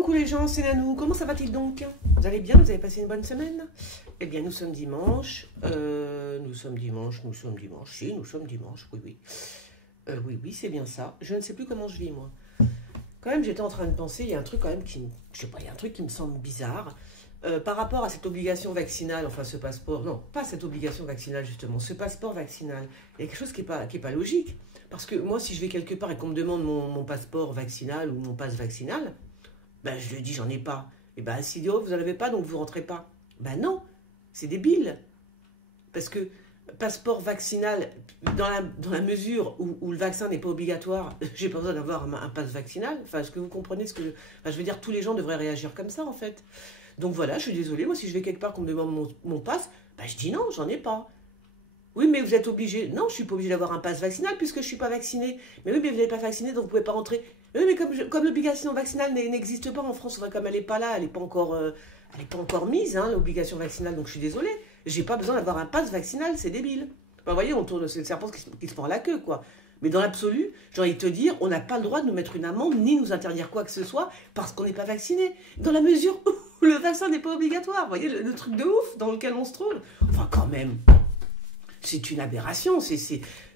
Coucou les gens, c'est Nanou, comment ça va-t-il donc? Vous allez bien? Vous avez passé une bonne semaine? Eh bien, nous sommes dimanche, si, nous sommes dimanche, oui, oui. Oui, c'est bien ça. Je ne sais plus comment je vis, moi. Quand même, j'étais en train de penser, il y a un truc quand même qui, je sais pas, il y a un truc qui me semble bizarre. Par rapport à cette obligation vaccinale, enfin ce passeport, non, pas cette obligation vaccinale justement, ce passeport vaccinal, il y a quelque chose qui est pas logique. Parce que moi, si je vais quelque part et qu'on me demande mon passeport vaccinal ou mon passe vaccinal, ben je lui dis j'en ai pas. Et ben si dit oh, vous n'en avez pas donc vous rentrez pas. Ben non, c'est débile. Parce que passeport vaccinal, dans la mesure où le vaccin n'est pas obligatoire, j'ai pas besoin d'avoir un passe vaccinal. Enfin, est-ce que vous comprenez ce que enfin, je veux dire, tous les gens devraient réagir comme ça en fait. Donc voilà, je suis désolée, moi si je vais quelque part qu'on me demande mon passe, ben je dis non, j'en ai pas. Oui, mais vous êtes obligé. Non, je suis pas obligé d'avoir un passe vaccinal puisque je suis pas vacciné. Mais oui, mais vous n'êtes pas vacciné, donc vous pouvez pas rentrer. Mais oui, mais comme l'obligation vaccinale n'existe pas en France, enfin, comme elle n'est pas là, elle n'est pas encore mise, hein, l'obligation vaccinale. Donc je suis désolée, j'ai pas besoin d'avoir un passe vaccinal, c'est débile. Enfin, vous voyez, on tourne, c'est le serpent qui se mord la queue, quoi. Mais dans l'absolu, j'ai envie de te dire, on n'a pas le droit de nous mettre une amende ni nous interdire quoi que ce soit parce qu'on n'est pas vacciné. Dans la mesure où le vaccin n'est pas obligatoire, vous voyez le truc de ouf dans lequel on se trouve. Enfin, quand même. C'est une aberration.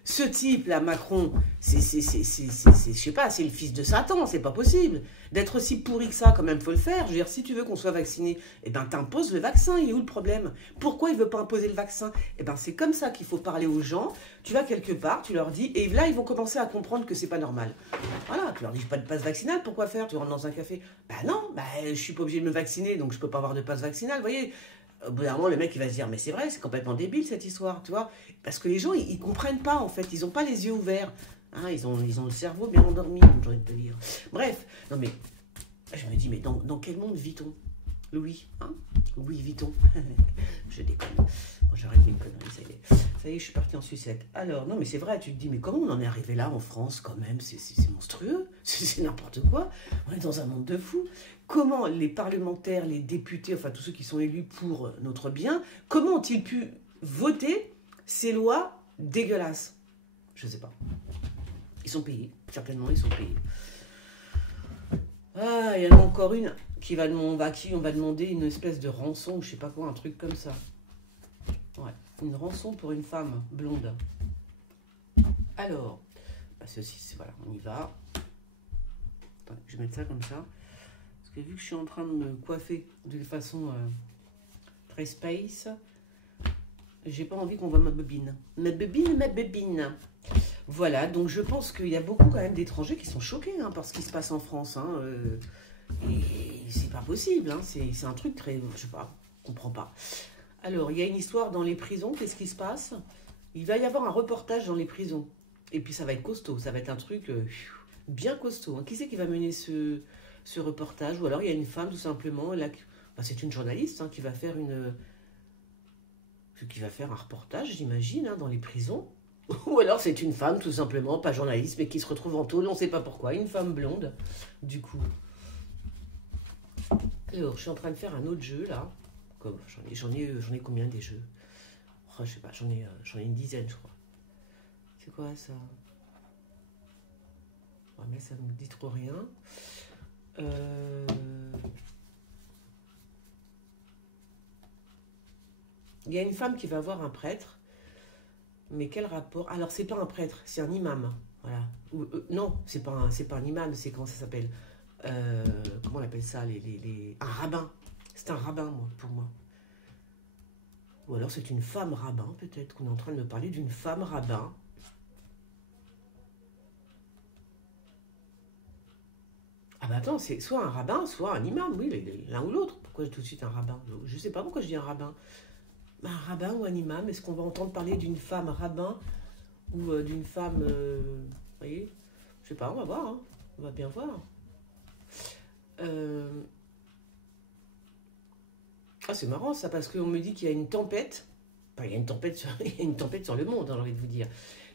Ce type-là, Macron, je sais pas, c'est le fils de Satan, c'est pas possible. D'être aussi pourri que ça, quand même, faut le faire. Je veux dire, si tu veux qu'on soit vacciné, eh ben, t'imposes le vaccin. Il est où le problème? Pourquoi il veut pas imposer le vaccin? Eh ben, c'est comme ça qu'il faut parler aux gens. Tu vas quelque part, tu leur dis, et là, ils vont commencer à comprendre que c'est pas normal. Voilà, tu leur dis, pas de passe vaccinal, pourquoi faire? Tu rentres dans un café. Bah non, je suis pas obligé de me vacciner, donc je peux pas avoir de passe vaccinal, vous voyez. Au bout d'un moment, le mec, il va se dire, mais c'est vrai, c'est complètement débile, cette histoire, tu vois. Parce que les gens, ils comprennent pas, en fait. Ils n'ont pas les yeux ouverts. Hein, ils ont le cerveau bien endormi, comme j'ai envie de te dire. Bref, non mais, je me dis, mais dans quel monde vit-on? Louis, hein? Louis Vuitton. Je déconne. Bon, j'arrête mes conneries, ça y est. Ça y est, je suis partie en sucette. Alors, non, mais c'est vrai, tu te dis, mais comment on en est arrivé là en France, quand même? C'est monstrueux. C'est n'importe quoi. On est dans un monde de fous. Comment les parlementaires, les députés, enfin tous ceux qui sont élus pour notre bien, comment ont-ils pu voter ces lois dégueulasses? Je ne sais pas. Ils sont payés, certainement, ils sont payés. Ah, il y en a encore une à qui on va demander une espèce de rançon, je sais pas quoi, un truc comme ça. Ouais, une rançon pour une femme blonde. Alors, ceci, voilà, on y va. Attends, je vais mettre ça comme ça. Parce que vu que je suis en train de me coiffer d'une façon très space, j'ai pas envie qu'on voit ma bobine. Ma bobine. Voilà, donc je pense qu'il y a beaucoup quand même d'étrangers qui sont choqués par ce qui se passe en France. Hein, et c'est pas possible, hein, c'est un truc très... Je sais pas, je comprends pas. Alors, il y a une histoire dans les prisons, qu'est-ce qui se passe? Il va y avoir un reportage dans les prisons. Et puis ça va être costaud, ça va être un truc bien costaud. Hein. Qui c'est qui va mener ce reportage? Ou alors il y a une femme tout simplement, là, c'est une journaliste qui va faire un reportage, j'imagine, dans les prisons. Ou alors c'est une femme tout simplement, pas journaliste, mais qui se retrouve en tôle, on ne sait pas pourquoi, une femme blonde, du coup. Alors, je suis en train de faire un autre jeu, là. J'en ai combien des jeux? Oh, je sais pas, j'en ai une dizaine, je crois. C'est quoi, ça? Ouais, mais ça ne me dit trop rien. Il y a une femme qui va voir un prêtre. Mais quel rapport? Alors, c'est pas un prêtre, c'est un imam. Voilà. Non, c'est pas un imam, c'est comment ça s'appelle? Comment on appelle ça? Un rabbin. C'est un rabbin, pour moi. Ou alors c'est une femme rabbin, peut-être qu'on est en train de me parler d'une femme rabbin. Ah bah attends, c'est soit un rabbin, soit un imam, oui, l'un ou l'autre. Pourquoi tout de suite un rabbin? Je sais pas pourquoi je dis un rabbin. Un rabbin ou un imam, est-ce qu'on va entendre parler d'une femme rabbin ou d'une femme... vous voyez? Je sais pas, on va voir, hein. On va bien voir. Ah, c'est marrant ça, parce qu'on me dit qu'il y a une tempête. Enfin, il y a une tempête sur le monde, j'ai envie de vous dire.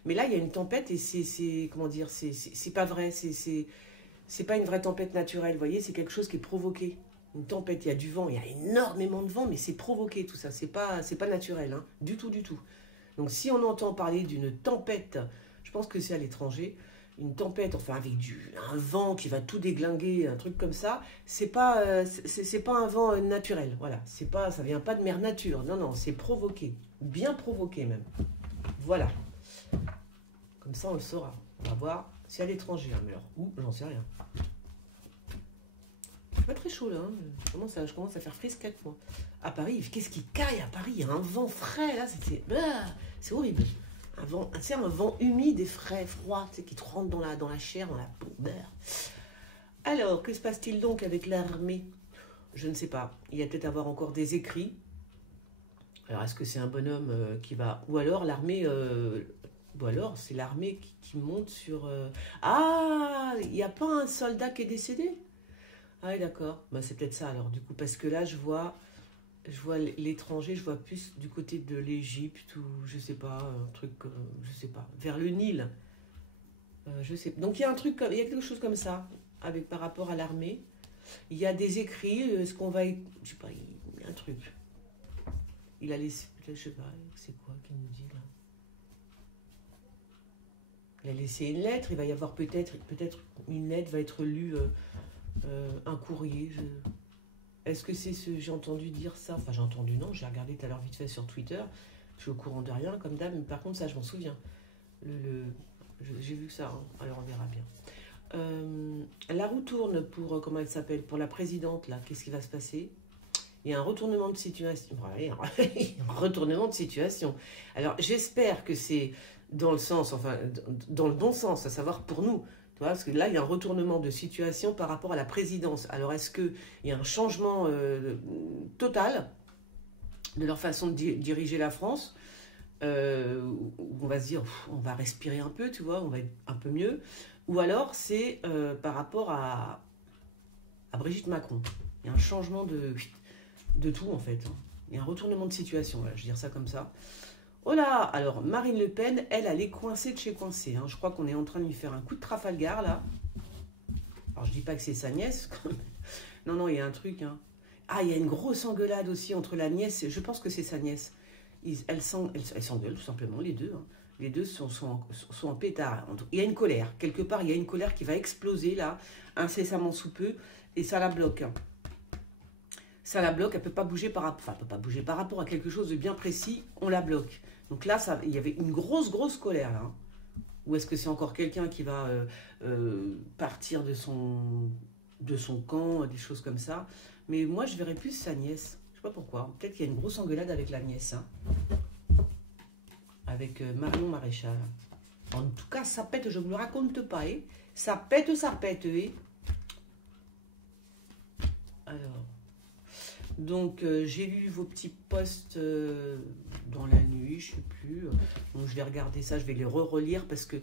Mais là, il y a une tempête et comment dire, c'est pas vrai, c'est pas une vraie tempête naturelle, vous voyez, c'est quelque chose qui est provoqué. Une tempête, il y a du vent, il y a énormément de vent, mais c'est provoqué tout ça, c'est pas naturel, hein, du tout, du tout. Donc si on entend parler d'une tempête, je pense que c'est à l'étranger, une tempête, enfin avec un vent qui va tout déglinguer, un truc comme ça, c'est pas un vent naturel, voilà, c'est pas, ça vient pas de mère nature, non, non, c'est provoqué, bien provoqué même, voilà, comme ça on le saura, on va voir si à l'étranger, hein, mais alors où, j'en sais rien. C'est pas très chaud là, hein. Je commence à faire frisquette moi. À Paris, qu'est-ce qui caille à Paris? Il y a un vent frais là, c'est horrible. Un vent humide et frais, froid, qui te rentre dans la chair, dans la peau. Alors, que se passe-t-il donc avec l'armée? Je ne sais pas. Il y a peut-être à avoir encore des écrits. Alors, est-ce que c'est un bonhomme qui va... Ou alors l'armée... Ou alors c'est l'armée qui monte sur... Ah, il n'y a pas un soldat qui est décédé? Ah oui, d'accord. Bah, c'est peut-être ça alors, du coup. Parce que là, je vois l'étranger, je vois plus du côté de l'Égypte ou je sais pas, un truc, je sais pas, vers le Nil. Je sais. Donc il y a il y a quelque chose comme ça par rapport à l'armée. Il y a des écrits. Est-ce qu'on va, je sais pas, il y a un truc. Il a laissé, je sais pas, c'est quoi qu'il nous dit là? Il a laissé une lettre. Il va y avoir peut-être une lettre va être lue, un courrier. Est-ce que c'est j'ai entendu dire ça? Enfin, j'ai entendu, non, j'ai regardé tout à l'heure vite fait sur Twitter. Je suis au courant de rien, comme d'hab, mais par contre, ça, je m'en souviens. J'ai vu ça, hein. Alors on verra bien. La roue tourne pour, comment elle s'appelle? Pour la présidente, là, qu'est-ce qui va se passer? Il y a un retournement de situation. Un retournement de situation. Alors, j'espère que c'est dans le sens, enfin, dans le bon sens, à savoir pour nous. Parce que là, il y a un retournement de situation par rapport à la présidence. Alors, est-ce qu'il y a un changement total de leur façon de diriger la France, où on va se dire, on va respirer un peu, tu vois, on va être un peu mieux, ou alors c'est par rapport à Brigitte Macron. Il y a un changement de tout, en fait. Il y a un retournement de situation, voilà, je vais dire ça comme ça. Oh là, alors Marine Le Pen, elle est coincée de chez coincée. Hein. Je crois qu'on est en train de lui faire un coup de Trafalgar, là. Alors, je dis pas que c'est sa nièce. Non, non, il y a un truc. Hein. Ah, il y a une grosse engueulade aussi entre la nièce, je pense que c'est sa nièce. Elles s'engueulent, tout simplement, les deux. Hein. Les deux sont en pétard. Il y a une colère. Quelque part, il y a une colère qui va exploser, là, incessamment sous peu, et ça la bloque. Hein. Ça la bloque, elle ne peut pas bouger par rapport à quelque chose de bien précis, on la bloque. Donc là, il y avait une grosse colère là. Hein. Ou est-ce que c'est encore quelqu'un qui va partir de son camp, des choses comme ça? Mais moi, je verrais plus sa nièce. Je ne sais pas pourquoi. Peut-être qu'il y a une grosse engueulade avec la nièce. Hein. Avec Marion Maréchal. En tout cas, ça pète, je ne vous le raconte pas. Eh. Ça pète. Eh. Alors... Donc, j'ai lu vos petits posts dans la nuit, je ne sais plus. Donc, je vais regarder ça, je vais les relire parce que,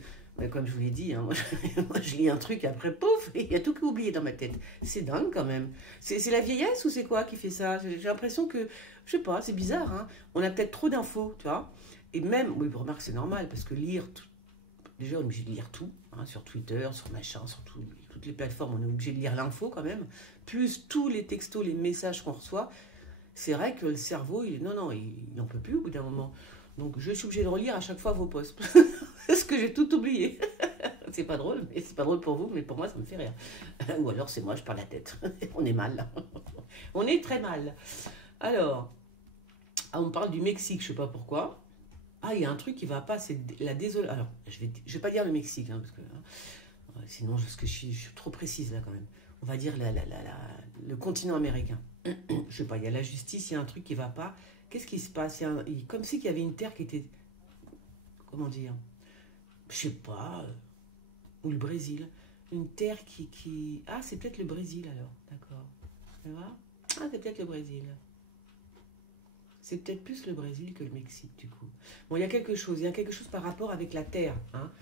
comme je vous l'ai dit, hein, moi, je lis un truc et après, pouf, il y a tout qui est oublié dans ma tête. C'est dingue quand même. C'est la vieillesse ou c'est quoi qui fait ça? J'ai l'impression que, je sais pas, c'est bizarre. Hein. On a peut-être trop d'infos, tu vois. Et même, oui, remarque, c'est normal parce que lire, déjà, on est obligé de lire tout, hein, sur Twitter, sur machin, sur toutes les plateformes, on est obligé de lire l'info quand même. Plus tous les textos, les messages qu'on reçoit, c'est vrai que le cerveau, il n'en peut plus au bout d'un moment. Donc je suis obligée de relire à chaque fois vos posts. Parce que j'ai tout oublié. C'est pas drôle, mais c'est pas drôle pour vous, mais pour moi, ça me fait rire. Ou alors c'est moi, je parle la tête. On est mal. On est très mal. Alors, on parle du Mexique, je sais pas pourquoi. Ah, il y a un truc qui va pas, c'est la désolation. Alors, je vais pas dire le Mexique, hein, parce que sinon, je suis trop précise là quand même. On va dire le continent américain. Je sais pas, il y a la justice, il y a un truc qui va pas. Qu'est-ce qui se passe? Comme si il y avait une terre qui était, comment dire, je sais pas, ou le Brésil. Une terre qui... Ah, c'est peut-être le Brésil alors, d'accord. Tu vois? Ah, c'est peut-être le Brésil. C'est peut-être plus le Brésil que le Mexique, du coup. Bon, il y a quelque chose par rapport avec la terre, hein.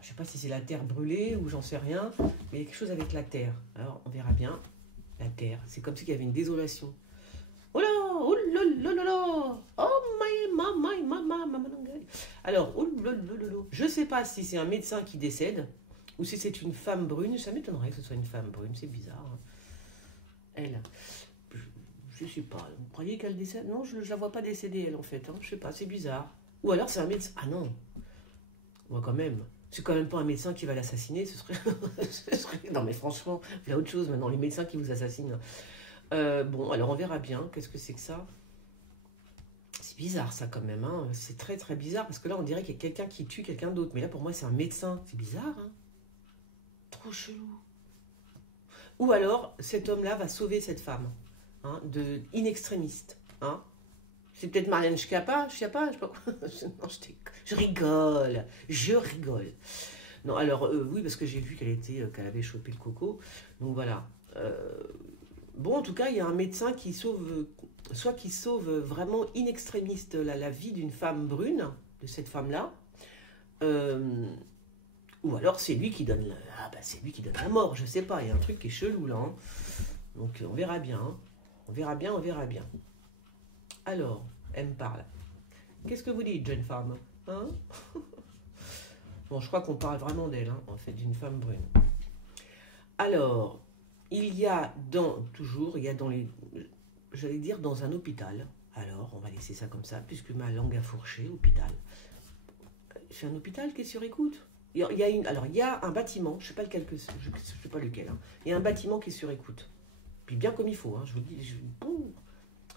Je ne sais pas si c'est la terre brûlée ou j'en sais rien, mais il y a quelque chose avec la terre. Alors, on verra bien. La terre, c'est comme s'il y avait une désolation. Oh là, oh là là là là, oh my. Alors, oh là là là là. Je ne sais pas si c'est un médecin qui décède ou si c'est une femme brune. Ça m'étonnerait que ce soit une femme brune, c'est bizarre. Hein. Elle, je ne sais pas. Vous croyez qu'elle décède? Non, je ne la vois pas décéder, elle, en fait. Hein. Je ne sais pas, c'est bizarre. Ou alors c'est un médecin. Ah non. Moi, quand même. C'est quand même pas un médecin qui va l'assassiner, ce serait... Non mais franchement, il y a autre chose maintenant, les médecins qui vous assassinent. Bon, alors on verra bien, qu'est-ce que c'est que ça? C'est bizarre ça quand même, hein. C'est très très bizarre, parce que là on dirait qu'il y a quelqu'un qui tue quelqu'un d'autre, mais là pour moi c'est un médecin, c'est bizarre, hein. Trop chelou. Ou alors, cet homme-là va sauver cette femme, hein, in extrémiste, hein. C'est peut-être Marianne Schiappa, je sais pas quoi. Non, je rigole, je rigole. Non, alors, oui, parce que j'ai vu qu'elle avait chopé le coco, donc voilà. Bon, en tout cas, il y a un médecin qui sauve, soit qui sauve vraiment in extrémiste la vie d'une femme brune, de cette femme-là, ou alors c'est lui qui donne c'est lui qui donne la mort, je sais pas, il y a un truc qui est chelou là, hein. Donc on verra bien, hein. On verra bien, on verra bien. Alors, elle me parle. Qu'est-ce que vous dites, jeune femme, hein? Bon, je crois qu'on parle vraiment d'elle, hein, en fait, d'une femme brune. Alors, il y a j'allais dire dans un hôpital. Alors, on va laisser ça comme ça, puisque ma langue a fourché, hôpital. C'est un hôpital qui est sur écoute. Il y a un bâtiment, je ne sais pas lequel, je sais pas lequel. Hein. Il y a un bâtiment qui est sur écoute. Puis bien comme il faut, hein, je vous dis.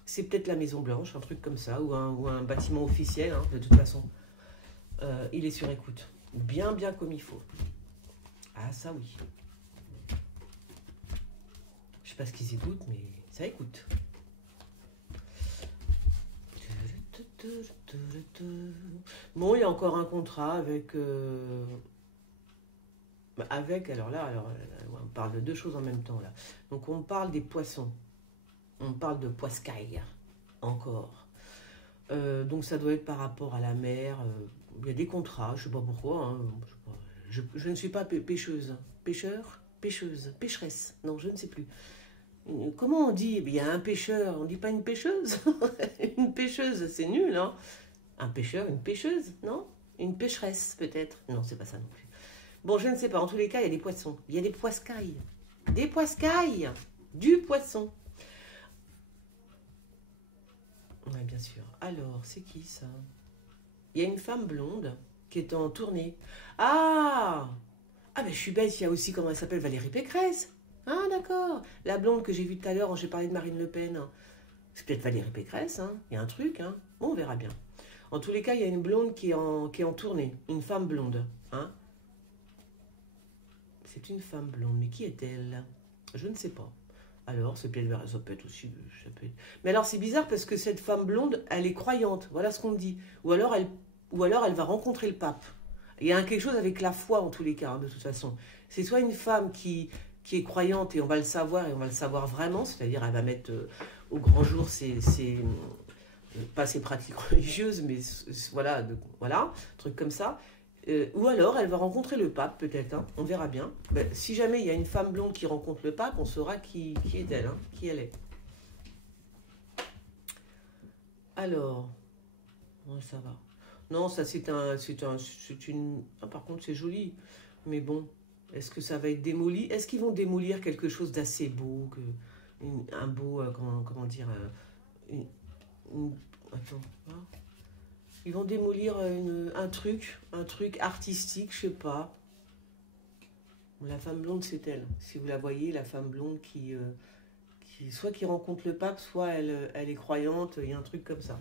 C'est peut-être la Maison Blanche, un truc comme ça, ou un bâtiment officiel, hein, de toute façon. Il est sur écoute. Bien comme il faut. Ah, ça oui. Je sais pas ce qu'ils écoutent, mais ça écoute. Bon, il y a encore un contrat avec... on parle de deux choses en même temps, là. Donc, on parle des poissons. On parle de poiscaille, encore. Donc, ça doit être par rapport à la mer. Il y a des contrats, je ne sais pas pourquoi. Hein, je ne suis pas pêcheuse. Pêcheur? Pêcheuse? Pêcheresse? Non, je ne sais plus. Comment on dit? Il y a un pêcheur, on ne dit pas une pêcheuse? Une pêcheuse, c'est nul, hein? Un pêcheur, une pêcheuse, non? Une pêcheresse, peut-être? Non, c'est pas ça non plus. Bon, je ne sais pas. En tous les cas, il y a des poissons. Il y a des poiscailles. Des poiscailles! Du poisson. Oui, bien sûr. Alors, c'est qui, ça? Il y a une femme blonde qui est en tournée. Ah! Ah, ben je suis bête, il y a aussi, comment elle s'appelle? Valérie Pécresse. Ah, d'accord. La blonde que j'ai vue tout à l'heure, j'ai parlé de Marine Le Pen. C'est peut-être Valérie Pécresse, hein. Il y a un truc, hein. Bon, on verra bien. En tous les cas, il y a une blonde qui est en tournée. Une femme blonde, hein. C'est une femme blonde, mais qui est-elle? Je ne sais pas. Alors, ça peut être aussi... Mais alors, c'est bizarre parce que cette femme blonde, elle est croyante. Voilà ce qu'on dit. Ou alors, elle va rencontrer le pape. Il y a quelque chose avec la foi, en tous les cas, hein, de toute façon. C'est soit une femme qui est croyante, et on va le savoir, et on va le savoir vraiment, c'est-à-dire elle va mettre au grand jour pas ses pratiques religieuses, mais voilà, truc comme ça. Ou alors elle va rencontrer le pape, peut-être, hein, on verra bien. Ben, si jamais il y a une femme blonde qui rencontre le pape, on saura qui est elle, hein, qui elle est. Alors, ouais, ça va. Non, ça c'est une... Ah, par contre, c'est joli, mais bon, est-ce que ça va être démoli? Est-ce qu'ils vont démolir quelque chose d'assez beau, un beau, comment dire, attends, hein. Ils vont démolir un truc artistique, je sais pas. La femme blonde, c'est elle. Si vous la voyez, la femme blonde qui soit qui rencontre le pape, soit elle est croyante. Il y a un truc comme ça.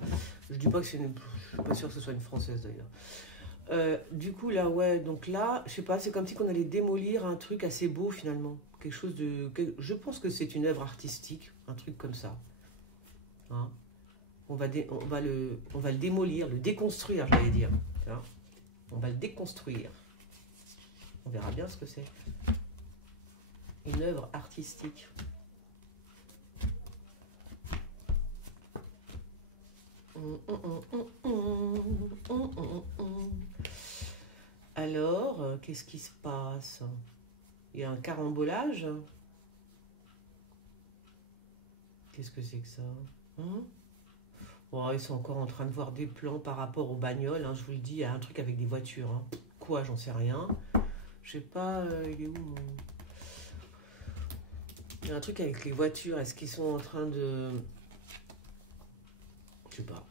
Je dis pas que je suis pas sûre que ce soit une Française d'ailleurs. Du coup là, ouais, donc là, je sais pas, c'est comme si on allait démolir un truc assez beau finalement. Quelque chose je pense que c'est une œuvre artistique, un truc comme ça. Hein? On va le démolir, le déconstruire, j'allais dire. Hein? On va le déconstruire. On verra bien ce que c'est. Une œuvre artistique. Alors, qu'est-ce qui se passe? Il y a un carambolage. Qu'est-ce que c'est que ça? Hein? Oh, ils sont encore en train de voir des plans par rapport aux bagnoles, hein, je vous le dis, il y a un truc avec des voitures. Hein. Quoi, j'en sais rien. Je sais pas, il est où mon... Il y a un truc avec les voitures, est-ce qu'ils sont en train de... Je sais pas.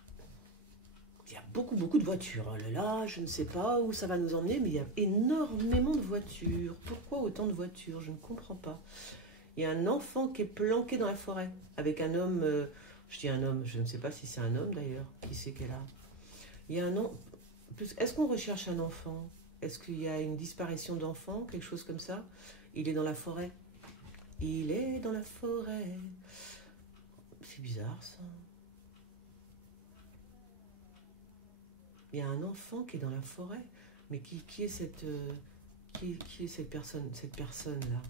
Il y a beaucoup de voitures. Oh là là, je ne sais pas où ça va nous emmener, mais il y a énormément de voitures. Pourquoi autant de voitures? Je ne comprends pas. Il y a un enfant qui est planqué dans la forêt avec un homme. Je dis un homme, je ne sais pas si c'est un homme d'ailleurs. Qui c'est qu'elle a? Il y a un an. Est-ce qu'on recherche un enfant? Est-ce qu'il y a une disparition d'enfant? Quelque chose comme ça? Il est dans la forêt. Il est dans la forêt. C'est bizarre ça. Il y a un enfant qui est dans la forêt. Mais qui est qui est cette personne-là?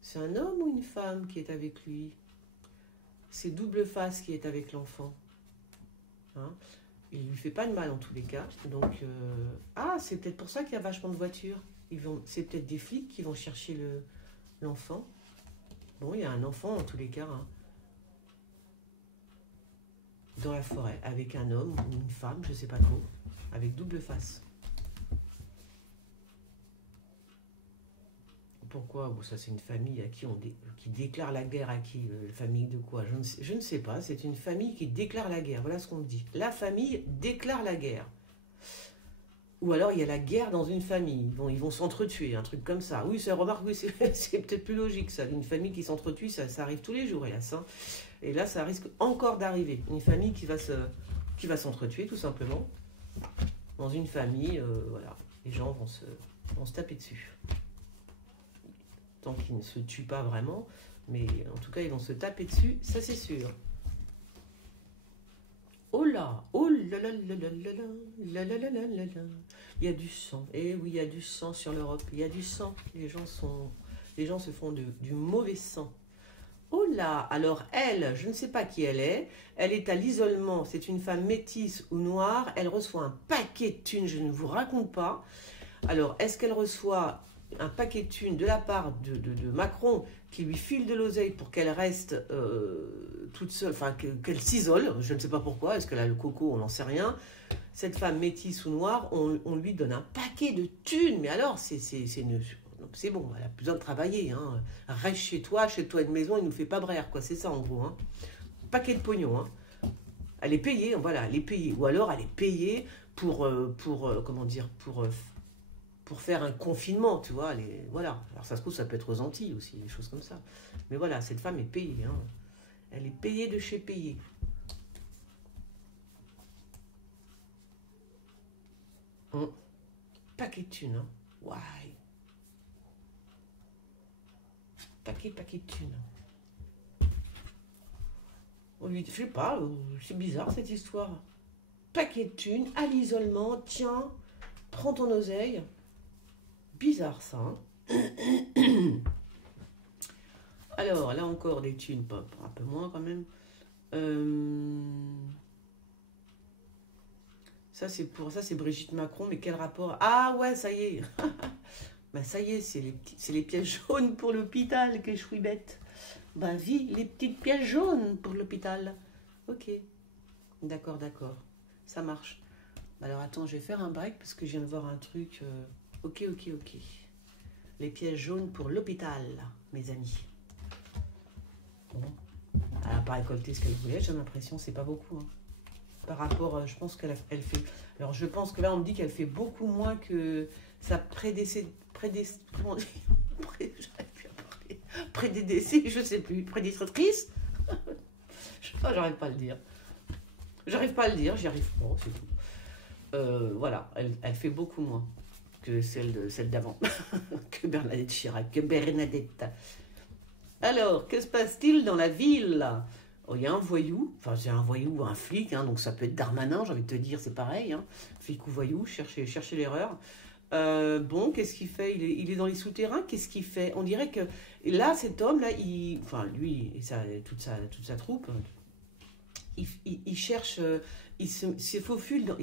C'est un homme ou une femme qui est avec lui? C'est double face qui est avec l'enfant. Hein, il lui fait pas de mal en tous les cas. Donc, ah, c'est peut-être pour ça qu'il y a vachement de voitures. C'est peut-être des flics qui vont chercher l'enfant. Bon, il y a un enfant en tous les cas. Hein, dans la forêt, avec un homme ou une femme, je sais pas trop. Avec double face. Pourquoi? Bon, ça c'est une famille à qui déclare la guerre à qui? Famille de quoi? Je ne sais pas. C'est une famille qui déclare la guerre. Voilà ce qu'on me dit. La famille déclare la guerre. Ou alors il y a la guerre dans une famille. Ils vont s'entretuer, un truc comme ça. Oui, ça remarque, oui, c'est peut-être plus logique ça. Une famille qui s'entretue, ça arrive tous les jours, hélas. Hein. Et là, ça risque encore d'arriver. Une famille qui va s'entretuer, tout simplement. Dans une famille, voilà. Les gens vont se taper dessus. Tant qu'ils ne se tuent pas vraiment, mais en tout cas ils vont se taper dessus, ça c'est sûr. Oh là, oh là là là là là là là là là là là. Il y a du sang, et oui il y a du sang sur l'Europe, il y a du sang, les gens se font du mauvais sang. Oh là, alors elle, je ne sais pas qui elle est à l'isolement, c'est une femme métisse ou noire, elle reçoit un paquet de thunes, je ne vous raconte pas. Alors est-ce qu'elle reçoit un paquet de thunes de la part de Macron qui lui file de l'oseille pour qu'elle reste toute seule, enfin qu'elle s'isole, je ne sais pas pourquoi, est-ce qu'elle a le coco, on n'en sait rien. Cette femme métisse ou noire, on lui donne un paquet de thunes, mais alors c'est bon, elle a besoin de travailler, hein. Reste chez toi une maison, il nous fait pas brère, quoi, c'est ça en gros. Hein. Paquet de pognon, hein. Elle est payée, voilà, elle est payée, ou alors elle est payée pour comment dire, pour faire un confinement, tu vois, voilà. Alors ça se trouve, ça peut être aux Antilles aussi, des choses comme ça. Mais voilà, cette femme est payée, hein. Elle est payée de chez payée. Paquet de thunes, hein. Ouais. Paquet de thunes. On lui dit, je sais pas, c'est bizarre cette histoire. Paquet de thunes, à l'isolement, tiens, prends ton oseille. Bizarre ça, hein. Alors, là encore des thunes, un peu moins quand même. Ça c'est Brigitte Macron, mais quel rapport? Ah ouais, ça y est. Ben ça y est, c'est les pièces jaunes pour l'hôpital que je suis bête. Ben oui, les petites pièces jaunes pour l'hôpital. Ok, d'accord, ça marche. Alors attends, je vais faire un break parce que je viens de voir un truc. Ok. Les pièces jaunes pour l'hôpital, mes amis. Bon. Elle n'a pas récolté ce qu'elle voulait, j'ai l'impression, c'est pas beaucoup. Hein. Par rapport, je pense qu'elle fait... Alors je pense que là, on me dit qu'elle fait beaucoup moins que sa prédécesseur, je sais plus, prédécessrice. J'arrive pas à le dire. J'y arrive pas, c'est tout. Voilà, elle fait beaucoup moins que celle d'avant, que Bernadette Chirac, que Bernadette. Alors, que se passe-t-il dans la ville? Oh, il y a un voyou, enfin c'est un voyou ou un flic, hein, donc ça peut être Darmanin, j'ai envie de te dire, c'est pareil, hein, flic ou voyou, cherchez l'erreur. Bon, qu'est-ce qu'il fait? Il est dans les souterrains, qu'est-ce qu'il fait? On dirait que là, cet homme-là, lui et toute sa troupe, il cherche, il se faufile dans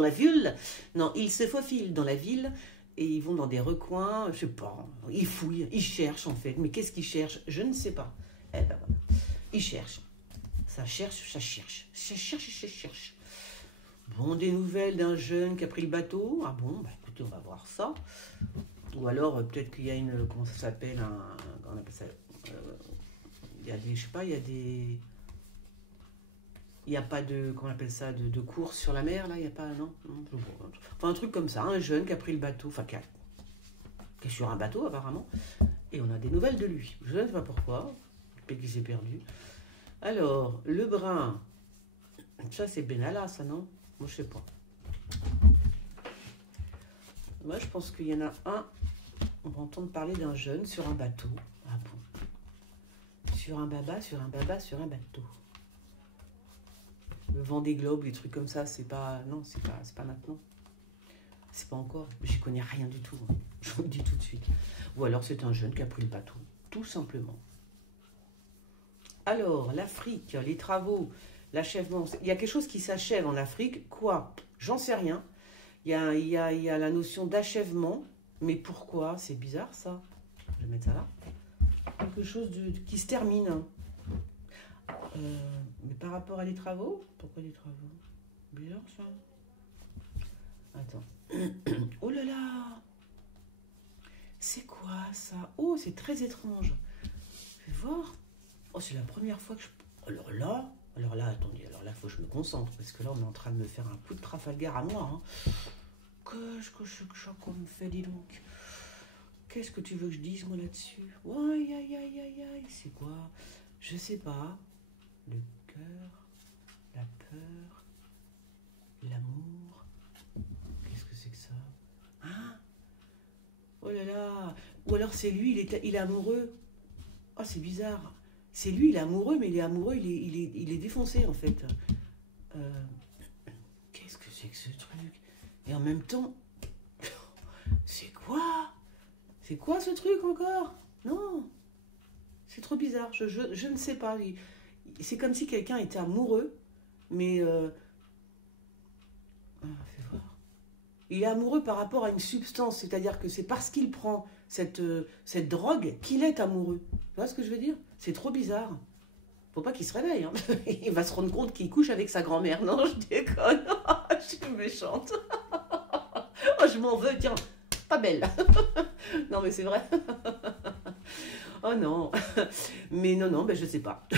la ville. Non, il se faufile dans la ville. Et ils vont dans des recoins, je sais pas, ils fouillent, ils cherchent en fait. Mais qu'est-ce qu'ils cherchent? Je ne sais pas. Eh ben voilà. Ils cherchent. Ça cherche. Bon, des nouvelles d'un jeune qui a pris le bateau. Ah bon, bah écoutez, on va voir ça. Ou alors, peut-être qu'il y a une, comment ça s'appelle, on appelle ça, il y a des, je sais pas, il y a des... Il n'y a pas de, comment on appelle ça, de course sur la mer, là, il n'y a pas, non, non, enfin, un truc comme ça, un jeune qui a pris le bateau, enfin, qui est sur un bateau, apparemment, et on a des nouvelles de lui. Je ne sais pas pourquoi, peut-être qu'il s'est perdu. Alors, le brun, ça, c'est Benalla, ça, non? Moi, je sais pas. Moi, je pense qu'il y en a un, on va entendre parler d'un jeune sur un bateau. Ah bon? Sur un baba, sur un baba, sur un bateau. Le Vendée Globe, les trucs comme ça, c'est pas... Non, c'est pas maintenant. C'est pas encore. J'y connais rien du tout. Hein. Je vous le dis tout de suite. Ou alors c'est un jeune qui a pris le bateau. Tout simplement. Alors, l'Afrique, les travaux, l'achèvement. Il y a quelque chose qui s'achève en Afrique. Quoi? J'en sais rien. Il y a la notion d'achèvement. Mais pourquoi? C'est bizarre, ça. Je vais mettre ça là. Quelque chose qui se termine. Mais par rapport à des travaux? Pourquoi des travaux? Bizarre ça. Attends. Oh là là! C'est quoi ça? Oh, c'est très étrange. Je vais voir. Oh, c'est la première fois que je... Alors là, attendez, alors là, il faut que je me concentre, parce que là, on est en train de me faire un coup de Trafalgar à moi. Hein. Qu'est-ce que qu'on me fait, dis donc? Qu'est-ce que tu veux que je dise, moi, là-dessus? Aïe, aïe, aïe, aïe, aïe, c'est quoi? Je sais pas. Le cœur, la peur, l'amour. Qu'est-ce que c'est que ça? Ah! Oh là là! Ou alors c'est lui, il est amoureux. Oh, c'est bizarre. C'est lui, il est amoureux, mais il est amoureux, il est défoncé, en fait. Qu'est-ce que c'est que ce truc? Et en même temps, c'est quoi? C'est quoi ce truc encore? Non! C'est trop bizarre, je ne sais pas. C'est comme si quelqu'un était amoureux, mais... fais voir. Il est amoureux par rapport à une substance, c'est-à-dire que c'est parce qu'il prend cette drogue qu'il est amoureux. Tu vois ce que je veux dire? C'est trop bizarre. Faut pas qu'il se réveille. Hein. Il va se rendre compte qu'il couche avec sa grand-mère. Non, je déconne. Je suis méchante. Oh, je m'en veux, tiens. Pas belle. Non, mais c'est vrai. Oh non. Mais non, ben je sais pas.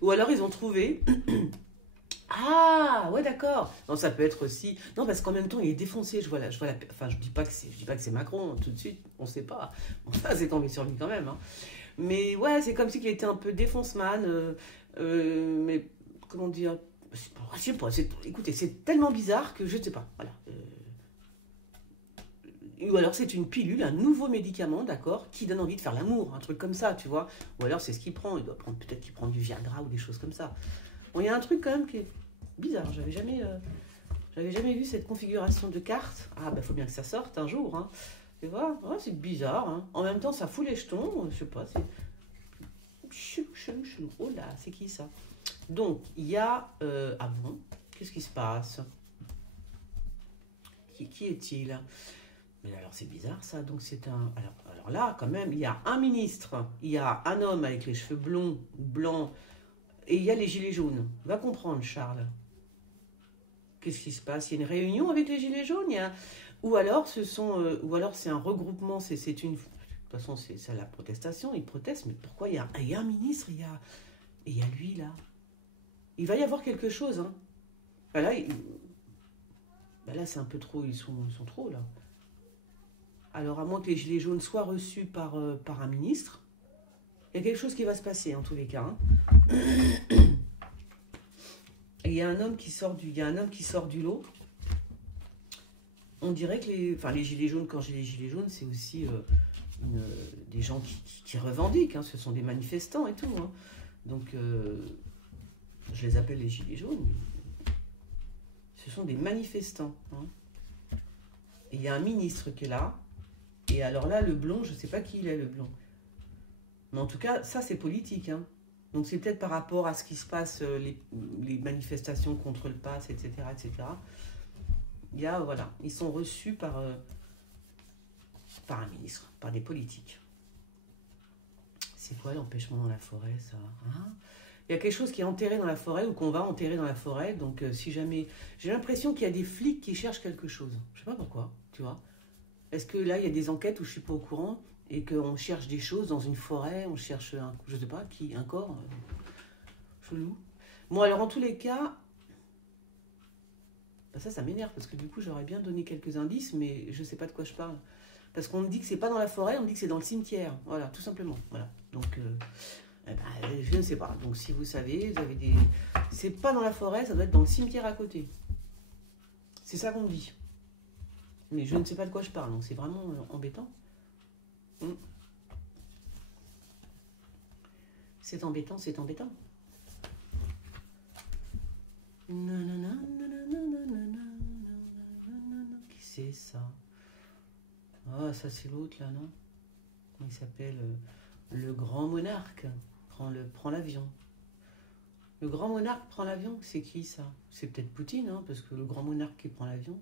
Ou alors ils ont trouvé... Ah, ouais, d'accord. Non, ça peut être aussi... Non, parce qu'en même temps, il est défoncé. Enfin, je dis pas que c'est Macron, tout de suite. On sait pas. Bon, ça, c'est tombé sur lui quand même. Hein. Mais ouais, c'est comme si il était un peu défonce-man. Mais, comment dire... Je sais pas. Écoutez, c'est tellement bizarre que je ne sais pas. Voilà. Ou alors c'est une pilule, un nouveau médicament, d'accord, qui donne envie de faire l'amour, un truc comme ça, tu vois. Ou alors c'est ce qu'il prend. Il doit prendre, peut-être qu'il prend du Viagra ou des choses comme ça. Bon, il y a un truc quand même qui est bizarre. J'avais jamais vu cette configuration de carte. Ah, bah, faut bien que ça sorte un jour. Hein. Tu vois, ouais, c'est bizarre. Hein. En même temps, ça fout les jetons. Je sais pas, c'est... Oh là, c'est qui ça? Donc, il y a... Ah bon? Qu'est-ce qui se passe? Qui est-il? Mais alors, c'est bizarre, ça. Donc, c'est un... Alors là, quand même, il y a un ministre. Il y a un homme avec les cheveux blonds, blancs. Et il y a les gilets jaunes. Va comprendre, Charles. Qu'est-ce qui se passe? Il y a une réunion avec les gilets jaunes? Ou alors c'est un regroupement. De toute façon, c'est la protestation. Ils protestent. Mais pourquoi il y a un ministre? Et il y a lui, là. Il va y avoir quelque chose. Hein. Ben là, c'est un peu trop. Ils sont trop, là. Alors, à moins que les gilets jaunes soient reçus par un ministre, il y a quelque chose qui va se passer, en tous les cas. Hein. Et il y a un homme qui sort du lot. On dirait que les gilets jaunes, quand j'ai les gilets jaunes, c'est aussi des gens qui revendiquent. Hein, ce sont des manifestants et tout. Hein. Donc, je les appelle les gilets jaunes. Ce sont des manifestants. Hein. Et il y a un ministre qui est là. Et alors là, le blond, je ne sais pas qui il est, le blond. Mais en tout cas, ça, c'est politique. Hein. Donc, c'est peut-être par rapport à ce qui se passe, les manifestations contre le pass, etc., etc. Il y a, voilà, ils sont reçus par un ministre, par des politiques. C'est quoi l'empêchement dans la forêt, ça? Hein? Il y a quelque chose qui est enterré dans la forêt ou qu'on va enterrer dans la forêt. Donc, si jamais... J'ai l'impression qu'il y a des flics qui cherchent quelque chose. Je ne sais pas pourquoi, tu vois. Est-ce que là, il y a des enquêtes où je ne suis pas au courant et qu'on cherche des choses dans une forêt, on cherche, je ne sais pas, un corps chelou. Bon, alors en tous les cas, ben ça m'énerve parce que du coup, j'aurais bien donné quelques indices, mais je sais pas de quoi je parle. Parce qu'on me dit que c'est pas dans la forêt, on me dit que c'est dans le cimetière. Voilà, tout simplement. Voilà. Donc, eh ben, je ne sais pas. Donc, si vous savez, vous avez des. C'est pas dans la forêt, ça doit être dans le cimetière à côté. C'est ça qu'on me dit. Mais je ne sais pas de quoi je parle, donc c'est vraiment embêtant. C'est embêtant, c'est embêtant. Qui c'est ça? Ah, ça c'est l'autre là, non? Il s'appelle le grand monarque. Prend l'avion. Le grand monarque prend l'avion, c'est qui ça? C'est peut-être Poutine, hein, parce que le grand monarque qui prend l'avion.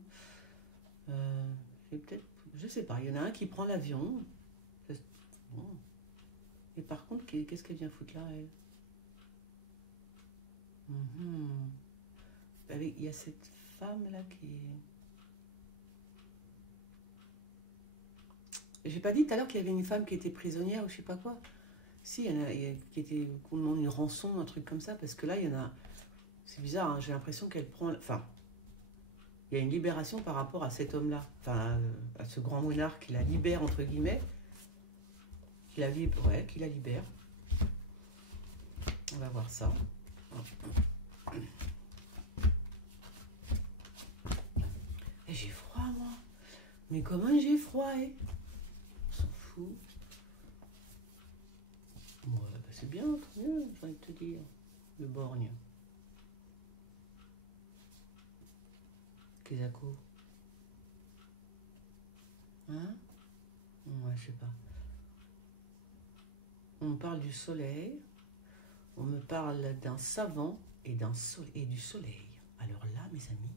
C'est peut-être. Je sais pas, il y en a un qui prend l'avion. Bon. Et par contre, qu'est-ce qu'elle vient foutre là, elle? Il y a cette femme là qui est. J'ai pas dit tout à l'heure qu'il y avait une femme qui était prisonnière ou je sais pas quoi. Si, il y en a qui était qu'on demande une rançon, un truc comme ça, parce que là, il y en a. C'est bizarre, hein, j'ai l'impression qu'elle prend. Enfin, il y a une libération par rapport à cet homme-là, enfin, à ce grand monarque qui la libère, entre guillemets. Qui la libère. On va voir ça. Et j'ai froid, moi. Mais comment j'ai froid, eh? On s'en fout. Ouais, bah c'est bien, très bien, j'ai envie de te dire. Le borgne. Kezako. Hein? Ouais, je sais pas. On me parle du soleil. On me parle d'un savant et du soleil. Alors là, mes amis,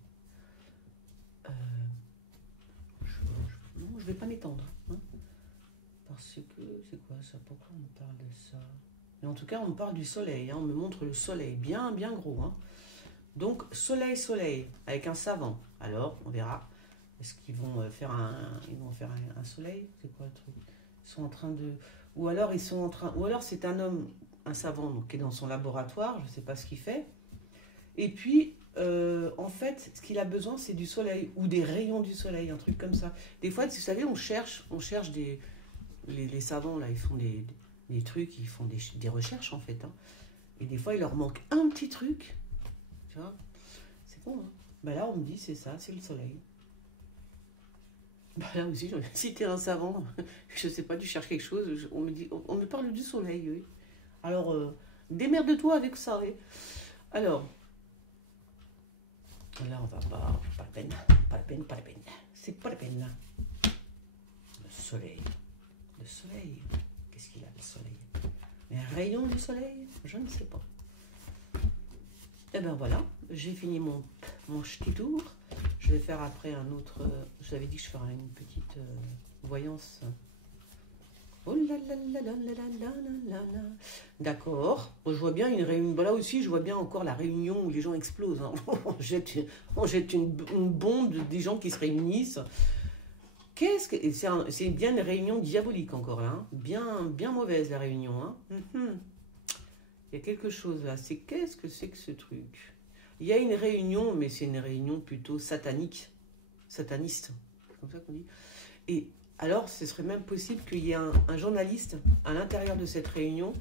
non, je vais pas m'étendre. Hein, parce que, c'est quoi ça? Pourquoi on me parle de ça? Mais en tout cas, on me parle du soleil. Hein, on me montre le soleil, bien, bien gros. Hein. Donc, soleil, avec un savant. Alors, on verra. Est-ce qu'ils vont faire un soleil? C'est quoi le truc? Ils sont en train de... Ou alors, c'est un homme, un savant, donc, qui est dans son laboratoire. Je ne sais pas ce qu'il fait. Et puis, en fait, ce qu'il a besoin, c'est du soleil ou des rayons du soleil, un truc comme ça. Des fois, vous savez, on cherche les savants, là, ils font des trucs, ils font des recherches, en fait. Hein. Et des fois, il leur manque un petit truc. Tu vois, c'est bon. Hein. Ben là, on me dit, c'est ça, c'est le soleil. Ben là aussi, si t'es un savant, je sais pas, tu cherches quelque chose, on me parle du soleil, oui. Alors, démerde-toi avec ça, oui. Alors... Là, on va pas la peine. C'est pas la peine. Le soleil. Qu'est-ce qu'il a, le soleil? Un rayon du soleil? Je ne sais pas. Et ben voilà, j'ai fini mon petit tour. Je vais faire après un autre... je vous avais dit que je ferais une petite voyance. Oh là là là là là là là là. D'accord. Je vois bien une réunion. Là aussi, je vois bien encore la réunion où les gens explosent. Hein. On jette une bombe des gens qui se réunissent. C'est bien une réunion diabolique encore là. Hein. Bien mauvaise la réunion. Hein. Il y a quelque chose là. Qu'est-ce que c'est que ce truc? Il y a une réunion, mais c'est une réunion plutôt sataniste. C'est comme ça qu'on dit. Et alors, ce serait même possible qu'il y ait un journaliste à l'intérieur de cette réunion,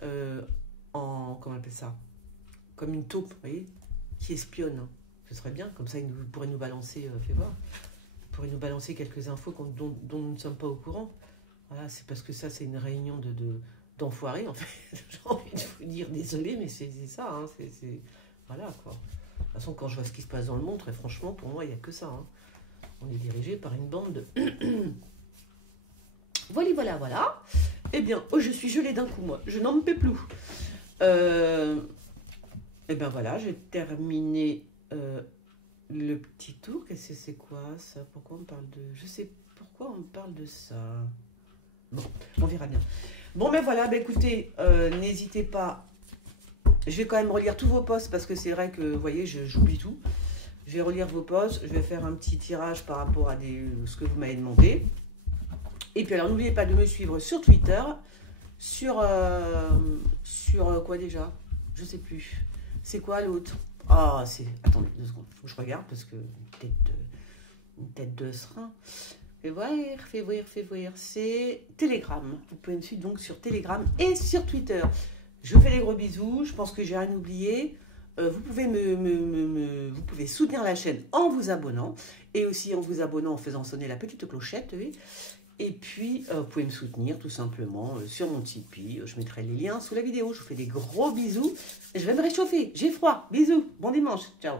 comment on appelle ça? Comme une taupe, vous voyez, qui espionne. Ce serait bien, comme ça, il pourrait nous balancer, fais voir, il pourrait nous balancer quelques infos dont nous ne sommes pas au courant. Voilà, c'est parce que ça, c'est une réunion d'enfoirés, en fait. J'ai envie de vous dire, désolé, mais c'est ça, hein, voilà, quoi. De toute façon, quand je vois ce qui se passe dans le monde, très franchement, pour moi, il n'y a que ça, hein. On est dirigé par une bande de... Voilà. Eh bien, je suis gelée d'un coup, moi. Je n'en peux plus. Eh bien, voilà, j'ai terminé le petit tour. Qu'est-ce que c'est quoi, ça? Pourquoi on me parle de... Je sais pourquoi on me parle de ça. Bon, on verra bien. Bon, ben voilà, écoutez, n'hésitez pas. Je vais quand même relire tous vos posts parce que c'est vrai que, vous voyez, j'oublie tout. Je vais relire vos posts, je vais faire un petit tirage par rapport à ce que vous m'avez demandé. Et puis alors, n'oubliez pas de me suivre sur Twitter, sur quoi déjà? Je sais plus. C'est quoi l'autre? Ah, c'est... Attendez, 2 secondes. Faut que je regarde parce que... Une tête de serin. Fais voir. C'est Telegram. Vous pouvez me suivre donc sur Telegram et sur Twitter. Je vous fais des gros bisous. Je pense que j'ai rien oublié. Vous pouvez vous pouvez soutenir la chaîne en vous abonnant. Et aussi en vous abonnant en faisant sonner la petite clochette. Oui. Et puis, vous pouvez me soutenir tout simplement sur mon Tipeee. Je mettrai les liens sous la vidéo. Je vous fais des gros bisous. Je vais me réchauffer. J'ai froid. Bisous. Bon dimanche. Ciao.